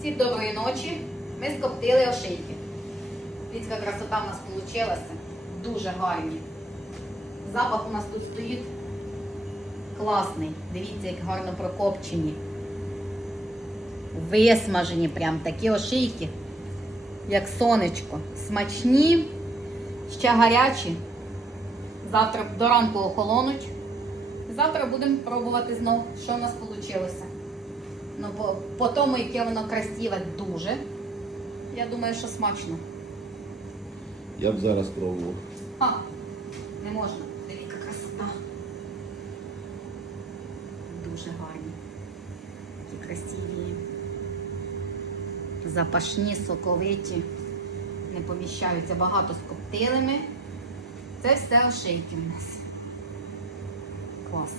Всім доброї ночі. Ми скоптили ошейки. Яка красота в нас вийшла. Дуже гарні. Запах у нас тут стоїть класний. Дивіться, як гарно прокопчені. Висмажені прям такі ошейки, як сонечко. Смачні, ще гарячі. Завтра до ранку охолонуть. Завтра будемо пробувати знов, що в нас вийшло. Ну, по, по тому, яке воно красиве, дуже. Я думаю, що смачно. Я б зараз пробував. А, не можна. Дивіться, красота. Дуже гарні. Такі красиві. Запашні, соковиті. Не поміщаються багато з коптилами. Це все ошейки в нас. Клас.